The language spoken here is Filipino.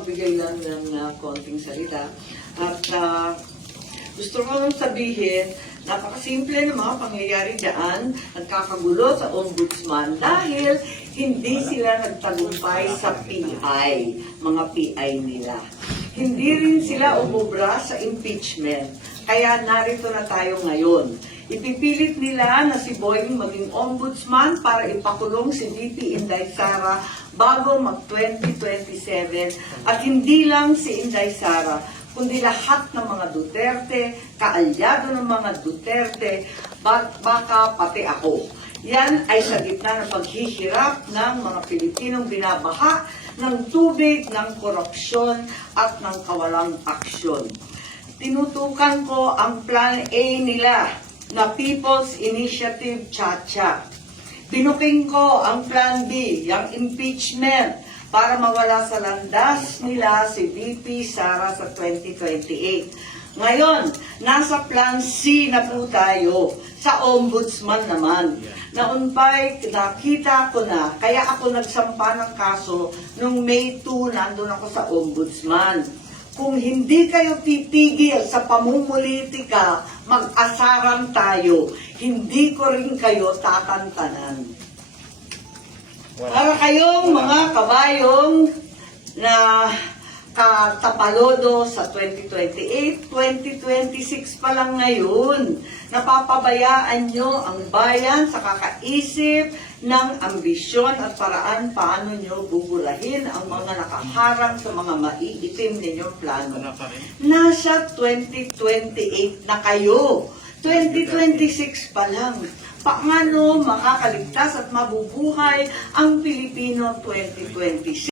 magbigay lang ng konting salita. At gusto ko lang sabihin, napakasimple ng mga pangyayari dyan, nagkakagulo sa ombudsman dahil hindi sila nagtagumpay sa PI, mga PI nila. Hindi rin sila umubra sa impeachment, kaya narito na tayo ngayon. Ipipilit nila na si Boying maging ombudsman para ipakulong si VP Inday Sara bago mag-2027 at hindi lang si Inday Sara, kundi lahat ng mga Duterte, kaalyado ng mga Duterte, baka pati ako. Yan ay sa gitna ng paghihirap ng mga Pilipinong binabaha ng tubig, ng korupsyon at ng kawalang aksyon. Tinutukan ko ang Plan A nila na People's Initiative Chacha. Binuking ko ang Plan B, yung impeachment, para mawala sa landas nila si VP Sara sa 2028. Ngayon, nasa Plan C na po tayo, sa ombudsman naman. Naunpay, nakita ko na, kaya ako nagsampa ng kaso nung May 2, nandun ako sa ombudsman. Kung hindi kayo titigil sa pamumulitika, mag-asaran tayo. Hindi ko rin kayo tatantanan. Para kayong mga kabayong na katapalodo sa 2028, 2026 pa lang ngayon. Napapabayaan nyo ang bayan sa kakaisip ng ambisyon at paraan paano nyo bubulahin ang mga nakaharang sa mga maiitim ninyong plano. Nasa 2028 na kayo. 2026 pa lang. Paano makakaligtas at mabubuhay ang Pilipino 2026?